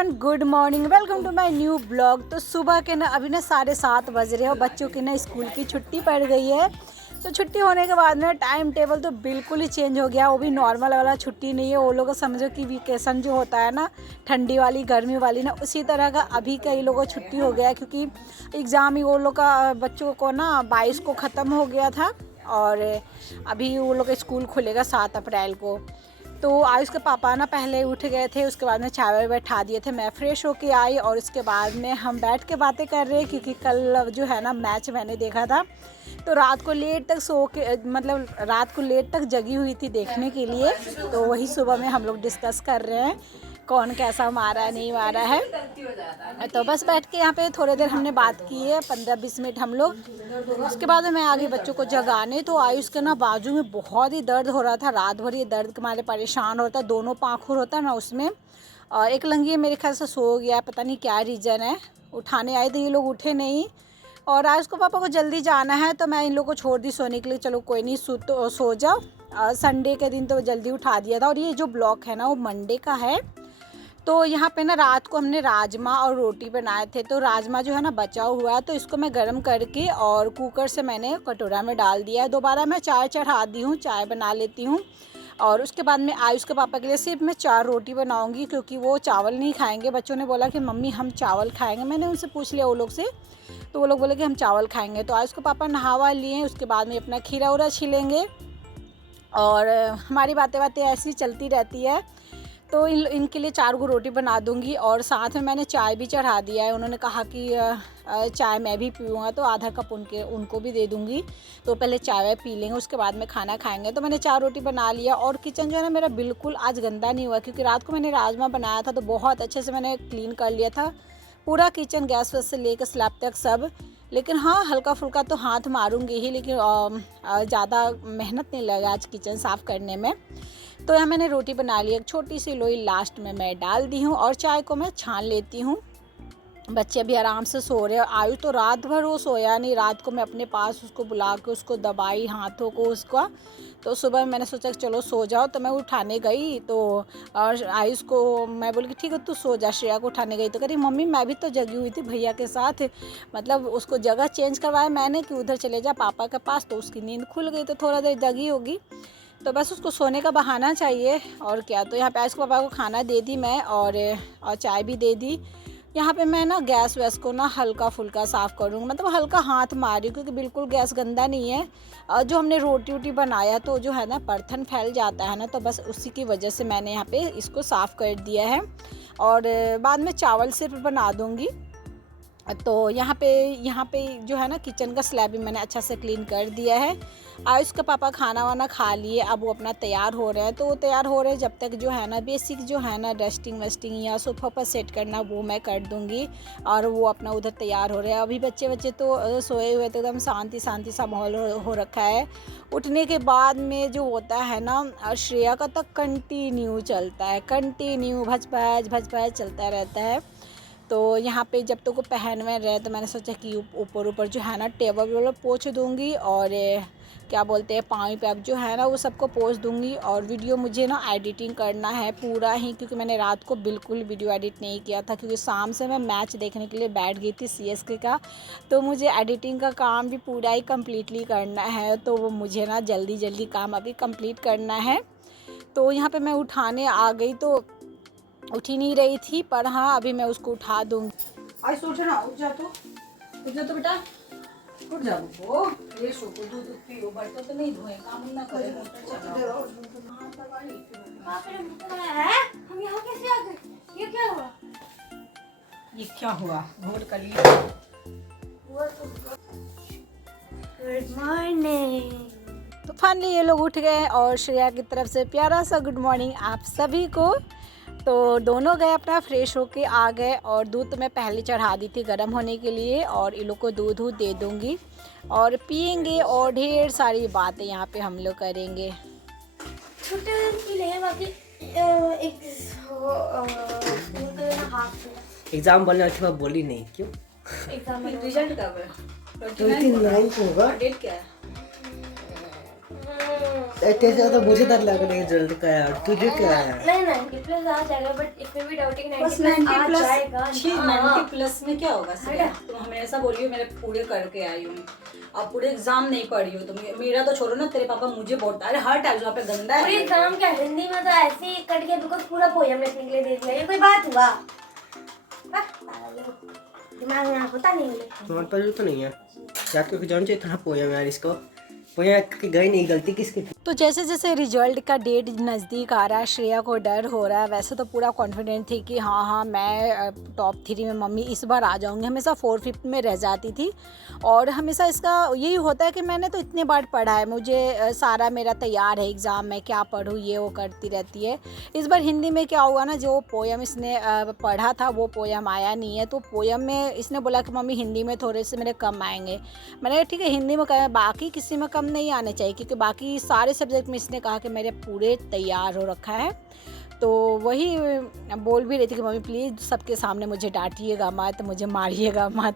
Everyone, good morning, welcome to my new blog. तो सुबह के ना अभी ना 7:30 बज रहे हैं और बच्चों की ना स्कूल की छुट्टी पड़ गई है। तो छुट्टी होने के बाद में टाइम टेबल तो बिल्कुल ही चेंज हो गया। वो भी नॉर्मल वाला छुट्टी नहीं है, वो लोग समझो कि वीकेशन जो होता है ना, ठंडी वाली गर्मी वाली ना, उसी तरह का अभी कई लोगों को छुट्टी हो गया है। क्योंकि एग्ज़ाम ही वो लोग का बच्चों को ना 22 को ख़त्म हो गया था और अभी वो लोग का स्कूल खुलेगा 7 अप्रैल को। तो आयुष के पापा ना पहले उठ गए थे, उसके बाद में चाय बैठा दिए थे, मैं फ्रेश होके आई और उसके बाद में हम बैठ के बातें कर रहे हैं। क्योंकि कल जो है ना मैच मैंने देखा था, तो रात को लेट तक सो के मतलब रात को लेट तक जगी हुई थी देखने के लिए। तो वही सुबह में हम लोग डिस्कस कर रहे हैं कौन कैसा मारा है नहीं मारा है। तो बस बैठ के यहाँ पे थोड़ी देर हमने बात की है, 15-20 मिनट हम लोग। उसके बाद मैं आ गई बच्चों को जगाने। तो आयुष के ना बाजू में बहुत ही दर्द हो रहा था, रात भर ये दर्द के मारे परेशान होता, दोनों पाँखुर होता ना उसमें। और एक लंगी मेरे ख्याल से सो गया, पता नहीं क्या रीज़न है। उठाने आए तो ये लोग उठे नहीं और आयुष को पापा को जल्दी जाना है, तो मैं इन लोग को छोड़ दी सोने के लिए। चलो कोई नहीं, सो जाओ। संडे के दिन तो जल्दी उठा दिया था। और ये जो ब्लॉग है ना वो मंडे का है। तो यहाँ पे ना रात को हमने राजमा और रोटी बनाए थे। तो राजमा जो है ना बचा हुआ है, तो इसको मैं गर्म करके और कुकर से मैंने कटोरा में डाल दिया है। दोबारा मैं चाय चढ़ा दी हूँ, चाय बना लेती हूँ। और उसके बाद में आयुष के पापा के लिए सिर्फ मैं 4 रोटी बनाऊँगी, क्योंकि वो चावल नहीं खाएँगे। बच्चों ने बोला कि मम्मी हम चावल खाएँगे। मैंने उनसे पूछ लिया वो लोग से, तो वो लोग बोले कि हम चावल खाएँगे। तो आयुष के पापा नहावा लिए, उसके बाद में अपना खीरा उरा छीलेंगे और हमारी बातें ऐसी चलती रहती है। तो इनके लिए 4 गो रोटी बना दूंगी और साथ में मैंने चाय भी चढ़ा दिया है। उन्होंने कहा कि चाय मैं भी पीऊँगा, तो आधा कप उनको भी दे दूंगी। तो पहले चाय पी लेंगे, उसके बाद में खाना खाएंगे। तो मैंने 4 रोटी बना लिया। और किचन जो है ना मेरा बिल्कुल आज गंदा नहीं हुआ, क्योंकि रात को मैंने राजमा बनाया था तो बहुत अच्छे से मैंने क्लीन कर लिया था पूरा किचन, गैस वैस से लेकर स्लैब तक सब। लेकिन हाँ, हल्का फुल्का तो हाथ मारूंगी ही, लेकिन ज़्यादा मेहनत नहीं लगा आज किचन साफ़ करने में। तो यहाँ मैंने रोटी बना ली, एक छोटी सी लोई लास्ट में मैं डाल दी हूँ और चाय को मैं छान लेती हूँ। बच्चे भी आराम से सो रहे हैं। आयु तो रात भर वो सोया नहीं, रात को मैं अपने पास उसको बुला के उसको दबाई हाथों को उसका। तो सुबह मैंने सोचा कि चलो सो जाओ, तो मैं उठाने गई तो और आयुष को मैं बोली कि ठीक है तू सो जा। श्रेया को उठाने गई तो कह रही मम्मी मैं भी तो जगी हुई थी भैया के साथ, मतलब उसको जगह चेंज करवाया मैंने कि उधर चले जा पापा के पास। तो उसकी नींद खुल गई, तो थोड़ा देर जगी होगी, तो बस उसको सोने का बहाना चाहिए और क्या। तो यहाँ पे आयुष के पापा को खाना दे दी मैं और चाय भी दे दी। यहाँ पे मैं ना गैस वैस को ना हल्का फुल्का साफ़ करूँगी, मतलब हल्का हाथ मारी, क्योंकि बिल्कुल गैस गंदा नहीं है। जो हमने रोटी वोटी बनाया तो जो है ना बर्तन फैल जाता है ना, तो बस उसी की वजह से मैंने यहाँ पे इसको साफ़ कर दिया है। और बाद में चावल सिर्फ बना दूँगी। तो यहाँ पे जो है ना किचन का स्लैब भी मैंने अच्छा से क्लीन कर दिया है। आयुष का पापा खाना वाना खा लिए, अब वो अपना तैयार हो रहे हैं। तो वो तैयार हो रहे हैं, जब तक जो है ना बेसिक जो है ना डस्टिंग वस्टिंग या सोफा पर सेट करना वो मैं कर दूँगी और वो अपना उधर तैयार हो रहे हैं। अभी बच्चे तो सोए हुए, तो एकदम शांति सा माहौल हो रखा है। उठने के बाद में जो होता है ना, श्रेया का तो कंटिन्यू चलता है, कंटिन्यू भज भज चलता रहता है। तो यहाँ पे जब तक वो पहन में रहे, तो मैंने सोचा कि ऊपर जो है ना टेबल वेबल पोंछ दूँगी और क्या बोलते हैं पानी पे अब जो है ना वो सबको पोंछ दूँगी। और वीडियो मुझे ना एडिटिंग करना है पूरा ही, क्योंकि मैंने रात को बिल्कुल वीडियो एडिट नहीं किया था, क्योंकि शाम से मैं मैच देखने के लिए बैठ गई थी CSK का। तो मुझे एडिटिंग का काम भी पूरा ही कम्प्लीटली करना है, तो वो मुझे ना जल्दी काम अभी कम्प्लीट करना है। तो यहाँ पर मैं उठाने आ गई, तो उठ ही नहीं रही थी, पर हाँ अभी मैं उसको उठा दूँगी। आज उठ ना, उठ जा तो बेटा, उठ जा। वो ये सो को दूध पियो, बर्तन तो नहीं धोए, काम ना करे, मोटर चलाओ। हम यहाँ कैसे आ गए? ये क्या हुआ? ये क्या हुआ? भोर कर लिया। Good morning. तो फाइनली ये लोग उठ गए और श्रेया की तरफ से प्यारा सा गुड मॉर्निंग आप सभी को। तो दोनों गए अपना फ्रेश होके आ गए और दूध तो मैं पहले चढ़ा दी थी गर्म होने के लिए, और इन लोग को दूध दे दूँगी और पियेंगे और ढेर सारी बातें यहाँ पे हम लोग करेंगे। छोटे की ले बाकी एग्जाम बोलने वाली थी, मैं बोली नहीं, क्यों? एग्जाम रिजल्ट कब है? 29 को होगा। डेट क्या है? तेरे से तो मुझे डर लग रहा है रिजल्ट का यार, तुझे क्या है? नहीं 90+ आ जाएगा, बट इसमें भी डाउटिंग बस 90+ 90 आ प्लस जाएगा। 90 प्लस में क्या होगा श्रेया? तुम हमेशा बोली हो मेरे पूरे करके आई हूँ, अब पूरे एग्जाम नहीं पढ़ी हो तुम। मेरा तो छोड़ो ना, तेरे पापा मुझे बोलता है, अरे हर टाइम वहाँ पे गंदा पूरी है। एग्जाम क्या हिंदी में तो ऐसे ही कट के बिल्कुल पूरा पोयम लिखने के लिए दे दिया, ये कोई बात हुआ? दिमाग में होता नहीं है। तुम्हारे पास तो नहीं है क्या? क्योंकि जान चाहिए इतना पोयम यार, इसको पोयम की गई नहीं, गलती किसकी थी? तो जैसे जैसे रिजल्ट का डेट नज़दीक आ रहा है, श्रेया को डर हो रहा है। वैसे तो पूरा कॉन्फिडेंट थी कि हाँ मैं टॉप 3 में मम्मी इस बार आ जाऊंगी। हमेशा 4-5 में रह जाती थी और हमेशा इसका यही होता है कि मैंने तो इतने बार पढ़ा है, मुझे सारा मेरा तैयार है एग्ज़ाम में, क्या पढ़ूँ ये वो करती रहती है। इस बार हिंदी में क्या हुआ ना, जो पोयम इसने पढ़ा था वो पोयम आया नहीं है। तो पोयम में इसने बोला कि मम्मी हिंदी में थोड़े से मेरे कम आएंगे। मैंने कहा ठीक है हिंदी में कम, बाकी किसी में कम नहीं आने चाहिए, क्योंकि बाकी सारे सब्जेक्ट में इसने कहा कि मेरे पूरे तैयार हो रखा है। तो वही बोल भी रही थी कि मम्मी प्लीज़ सबके सामने मुझे डांटिएगा मत, मुझे मारिएगा मत।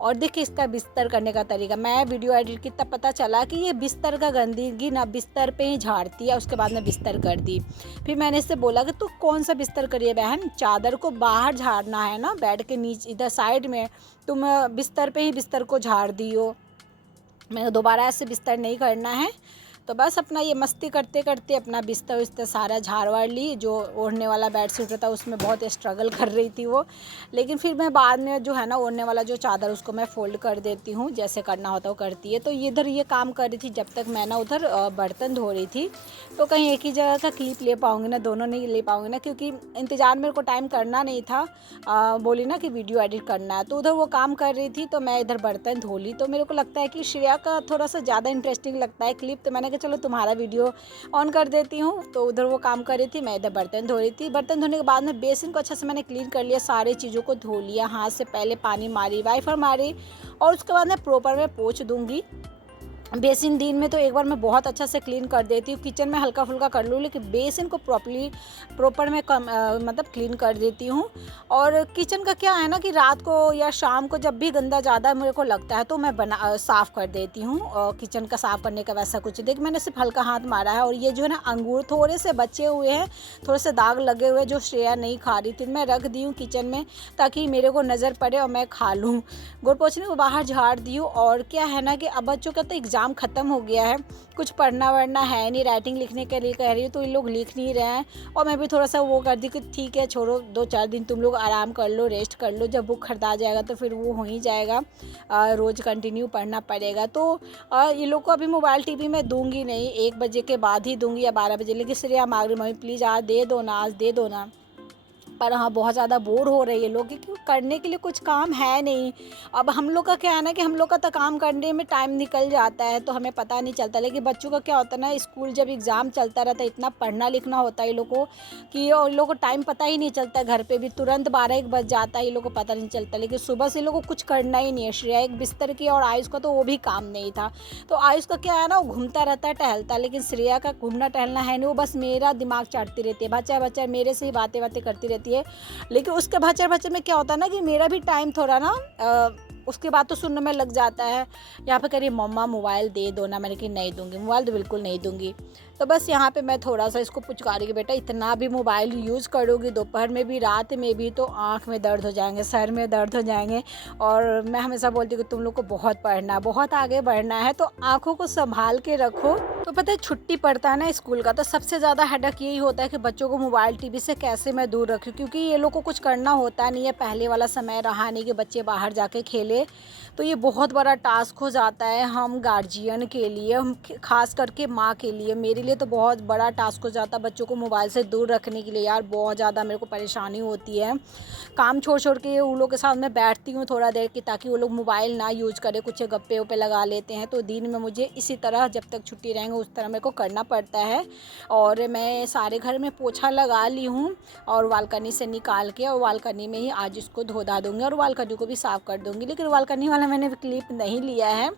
और देखिए इसका बिस्तर करने का तरीका, मैं वीडियो एडिट की तब पता चला कि ये बिस्तर का गंदगी ना बिस्तर पे ही झाड़ती है। उसके बाद में बिस्तर कर दी। फिर मैंने इससे बोला कि तू कौन सा बिस्तर करिए बहन, चादर को बाहर झाड़ना है ना, बेड के नीचे इधर साइड में, तुम बिस्तर पे ही बिस्तर को झाड़ दियो। मैंने दोबारा ऐसे बिस्तर नहीं करना है। तो बस अपना ये मस्ती करते करते अपना बिस्तर विस्तर सारा झाड़ वाड़ ली। जो ओढ़ने वाला बेडशीट होता है उसमें बहुत स्ट्रगल कर रही थी वो, लेकिन फिर मैं बाद में जो है ना ओढ़ने वाला जो चादर उसको मैं फोल्ड कर देती हूँ, जैसे करना होता है वो करती है। तो इधर ये काम कर रही थी जब तक मैं ना उधर बर्तन धो रही थी। तो कहीं एक ही जगह का क्लिप ले पाऊँगी ना, दोनों नहीं ले पाऊँगी ना, क्योंकि इंतज़ार मेरे को टाइम करना नहीं था। बोली ना कि वीडियो एडिट करना है, तो उधर वो काम कर रही थी तो मैं इधर बर्तन धो ली। तो मेरे को लगता है कि श्रेया का थोड़ा सा ज़्यादा इंटरेस्टिंग लगता है क्लिप, तो मैंने कहा चलो तुम्हारा वीडियो ऑन कर देती हूँ। तो उधर वो काम कर रही थी, मैं इधर बर्तन धो रही थी। बर्तन धोने के बाद में बेसिन को अच्छे से मैंने क्लीन कर लिया, सारी चीज़ों को धो लिया, हाथ से पहले पानी मारी, वाइपर मारी, और उसके बाद मैं प्रॉपर में पोंछ दूँगी। बेसिन दिन में तो एक बार मैं बहुत अच्छा से क्लीन कर देती हूँ, किचन में हल्का फुल्का कर लूँ, लेकिन बेसिन को प्रॉपर में मतलब क्लीन कर देती हूँ। और किचन का क्या है ना कि रात को या शाम को जब भी गंदा ज़्यादा मेरे को लगता है तो मैं साफ़ कर देती हूँ। और किचन का साफ़ करने का वैसा कुछ देख, मैंने सिर्फ हल्का हाथ मारा है। और ये जो है ना अंगूर थोड़े से बचे हुए हैं, थोड़े से दाग लगे हुए जो श्रेया नहीं खा रही थी, मैं रख दी हूँ किचन में ताकि मेरे को नज़र पड़े और मैं खा लूँ। गोड़ पोछने को बाहर झाड़ दी हूँ। और क्या है ना कि अब बच्चों का तो एग्ज़ाम ख़त्म हो गया है, कुछ पढ़ना वढ़ना है नहीं, राइटिंग लिखने के लिए कह रही हूँ तो इन लोग लिख नहीं रहे हैं। और मैं भी थोड़ा सा वो कर दी कि ठीक है छोड़ो, 2-4 दिन तुम लोग आराम कर लो, रेस्ट कर लो, जब बुक खरीदा जाएगा तो फिर वो हो ही जाएगा, रोज़ कंटिन्यू पढ़ना पड़ेगा। तो ये लोग को अभी मोबाइल टीवी में दूंगी नहीं, 1 बजे के बाद ही दूंगी या 12 बजे। लेकिन श्रेया मांग रही मम्मी प्लीज़ आज दे दो ना, आज दे दो ना। पर हाँ बहुत ज़्यादा बोर हो रही है लोग, क्योंकि करने के लिए कुछ काम है नहीं। अब हम लोग का क्या है ना कि हम लोग का तो काम करने में टाइम निकल जाता है तो हमें पता नहीं चलता, लेकिन बच्चों का क्या होता है ना, स्कूल जब एग्ज़ाम चलता रहता है इतना पढ़ना लिखना होता है ये लोग को कि और लोग को टाइम पता ही नहीं चलता। घर पे भी तुरंत 12-1 बज जाता है, ये लोग को पता नहीं चलता। लेकिन सुबह से लोग को कुछ करना ही नहीं है। श्रेया एक बिस्तर की और आयुष का तो वो भी काम नहीं था। तो आयुष का क्या है ना, वो घूमता रहता है टहलता, लेकिन श्रेया का घूमना टहलना है नहीं, वो बस मेरा दिमाग चाटती रहती है, बच्चा मेरे से ही बातें करती रहती है। लेकिन उसके भचर में क्या होता है ना कि मेरा भी टाइम थोड़ा ना उसके बाद तो सुनने में लग जाता है। यहाँ पे कह रही मम्मा मोबाइल दे दो ना, मैंने कहा नहीं दूंगी, मोबाइल तो बिल्कुल नहीं दूंगी। तो बस यहाँ पे मैं थोड़ा सा इसको पुचका रही कि बेटा इतना भी मोबाइल यूज़ करोगी दोपहर में भी रात में भी तो आँख में दर्द हो जाएंगे, सर में दर्द हो जाएंगे। और मैं हमेशा बोलती हूँ कि तुम लोग को बहुत पढ़ना, बहुत आगे बढ़ना है, तो आँखों को संभाल के रखो। तो पता है छुट्टी पड़ता है ना स्कूल का, तो सबसे ज़्यादा हेडेक यही होता है कि बच्चों को मोबाइल टीवी से कैसे मैं दूर रखूँ, क्योंकि ये लोग को कुछ करना होता नहीं है। पहले वाला समय रहा नहीं कि बच्चे बाहर जाके खेले, तो ये बहुत बड़ा टास्क हो जाता है हम गार्जियन के लिए, हम खास करके माँ के लिए, मेरे लिए तो बहुत बड़ा टास्क हो जाता है बच्चों को मोबाइल से दूर रखने के लिए। यार बहुत ज़्यादा मेरे को परेशानी होती है, काम छोड़ के उन लोग के साथ मैं बैठती हूँ थोड़ा देर की, ताकि वो लोग मोबाइल ना यूज़ करें, कुछ गप्पे वप्पे लगा लेते हैं। तो दिन में मुझे इसी तरह जब तक छुट्टी रहेंगे उस तरह मेरे को करना पड़ता है। और मैं सारे घर में पोछा लगा ली हूँ और बालकनी से निकाल के, और बालकनी में ही आज इसको धो धा दूँगी और बालकनी को भी साफ़ कर दूँगी। लेकिन बालकनी वाला मैंने क्लिप नहीं लिया है।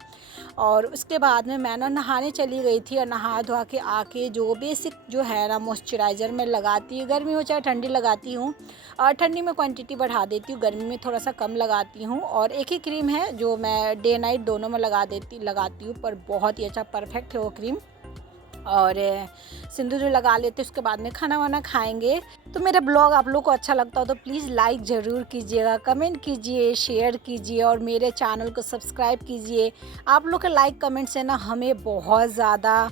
और उसके बाद में मैं नहाने चली गई थी, और नहा धोआ के आके जो बेसिक जो है ना मॉइस्चराइज़र मैं लगाती हूँ, गर्मी हो चाहे ठंडी लगाती हूँ। और ठंडी में क्वांटिटी बढ़ा देती हूँ, गर्मी में थोड़ा सा कम लगाती हूँ। और एक ही क्रीम है जो मैं डे नाइट दोनों में लगाती हूँ, पर बहुत ही अच्छा परफेक्ट है वो क्रीम। और सिंदूर लगा लेते, उसके बाद में खाना वाना खाएंगे। तो मेरा ब्लॉग आप लोग को अच्छा लगता हो तो प्लीज़ लाइक ज़रूर कीजिएगा, कमेंट कीजिए, शेयर कीजिए और मेरे चैनल को सब्सक्राइब कीजिए। आप लोग के लाइक कमेंट से ना हमें बहुत ज़्यादा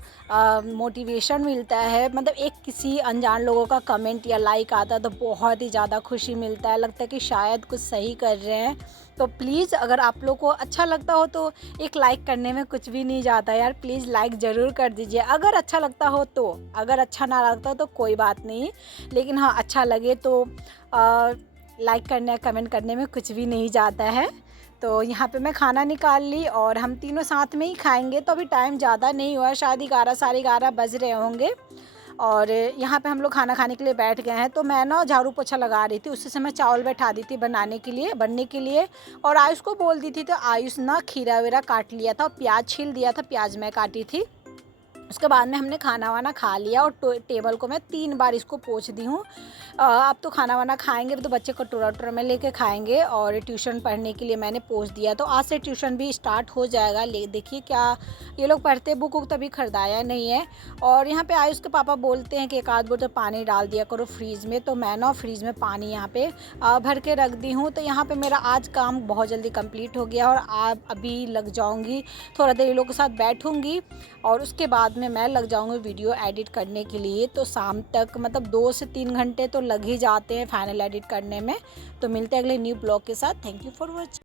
मोटिवेशन मिलता है। मतलब एक किसी अनजान लोगों का कमेंट या लाइक आता है तो बहुत ही ज़्यादा खुशी मिलता है, लगता है कि शायद कुछ सही कर रहे हैं। तो प्लीज़ अगर आप लोग को अच्छा लगता हो तो एक लाइक करने में कुछ भी नहीं जाता यार, प्लीज़ लाइक ज़रूर कर दीजिए अगर अच्छा लगता हो तो। अगर अच्छा ना लगता हो तो कोई बात नहीं, लेकिन हाँ अच्छा लगे तो लाइक करने कमेंट करने में कुछ भी नहीं जाता है। तो यहाँ पे मैं खाना निकाल ली और हम तीनों साथ में ही खाएंगे। तो अभी टाइम ज़्यादा नहीं हुआ, शायद 11 साढ़े 11 बज रहे होंगे और यहाँ पे हम लोग खाना खाने के लिए बैठ गए हैं। तो मैं ना झाड़ू पोछा लगा रही थी, उससे समय चावल बैठा दी थी बनने के लिए और आयुष को बोल दी थी। तो आयुष ना खीरा वीरा काट लिया था और प्याज छील दिया था, प्याज मैं काटी थी। उसके बाद में हमने खाना वाना खा लिया और टेबल को मैं 3 बार इसको पोंछ दी हूँ। अब तो खाना वाना खाएंगे तो बच्चे कटोरा में लेके खाएंगे और ट्यूशन पढ़ने के लिए मैंने पोंछ दिया। तो आज से ट्यूशन भी स्टार्ट हो जाएगा। देखिए क्या ये लोग पढ़ते, बुक वुक तभी खरीदाया नहीं है। और यहाँ पे आयुष के पापा बोलते हैं कि एक आध बोतल पानी डाल दिया करो फ्रीज़ में। तो मैं ना फ्रीज़ में पानी यहाँ पे भर के रख दी हूँ। तो यहाँ पे मेरा आज काम बहुत जल्दी कंप्लीट हो गया और अभी लग जाऊँगी, थोड़ा देर इन लोगों के साथ बैठूँगी और उसके बाद में मैं लग जाऊँगी वीडियो एडिट करने के लिए। तो शाम तक मतलब 2 से 3 घंटे तो लग ही जाते हैं फाइनल एडिट करने में। तो मिलते हैं अगले न्यू ब्लॉग के साथ। Thank you for watching.